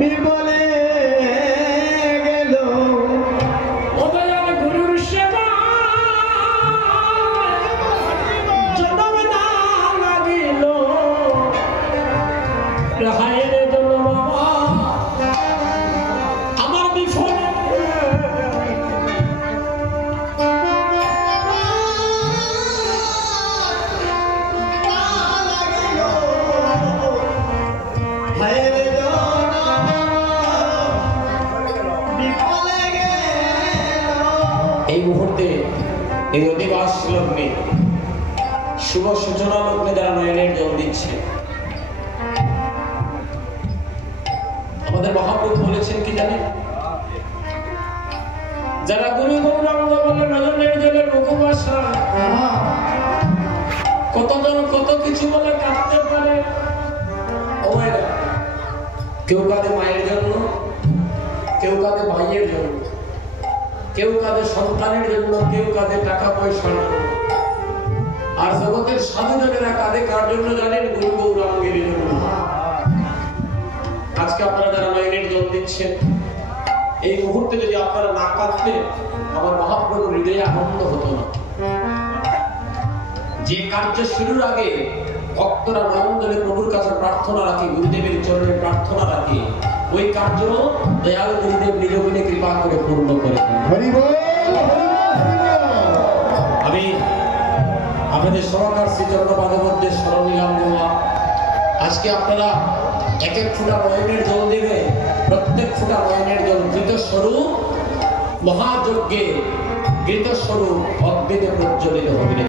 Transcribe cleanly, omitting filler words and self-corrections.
বিফলে গেল এই মুহূর্তে এই অধিবাস লগ্নে শুভ সূচনা লগ্নে যারা নয়নের জল দিচ্ছে, আমাদের মহাপ্রভু বলেছেন কি জানেন, যারা গুরু গৌরাঙ্গ বলে নয়নের জলের মুখবাসা, কতজন কত কিছু বলে কাঁদতে পারে। কেউ কাঁদে মায়ের জন্য, কেউ কাঁদে ভাইয়ের জন্য, কেউ কাঁদে সন্তানের জন্য, কেউ কাঁদে টাকা পয়সার জন্য। আর জগতের সাধুজনেরা কাঁদে কার জন্য জানেন? গুরু গৌরাঙ্গের জন্য। আজকে আপনারা যারা নয়নের জল দিচ্ছেন, এই মুহূর্তে যদি আপনারা না কাঁদতেন, আমার মহাপ্রভুর হৃদয়ে আনন্দ হতো না। যে কার্য শুরুর আগে ভক্তরা নয়ন জলে প্রভুর কাছে প্রার্থনা রাখে, গুরুদেবের চরণে প্রার্থনা রাখে, ওই কার্য দয়ালু গুরুদেব নিজ গুণে কৃপা করে পূর্ণ করে দেন। আমি আপনাদের সহকার শ্রী চরণপাদের মধ্যে স্মরণ নিলাম দেওয়া। আজকে আপনারা এক এক ফোঁটা নয়নের জল দেবে, প্রত্যেক ফোঁটা নয়নের জল ঘৃত স্বরূপ মহাযজ্ঞে, ঘৃত স্বরূপ অগ্নিতে প্রজ্বলিত হবে।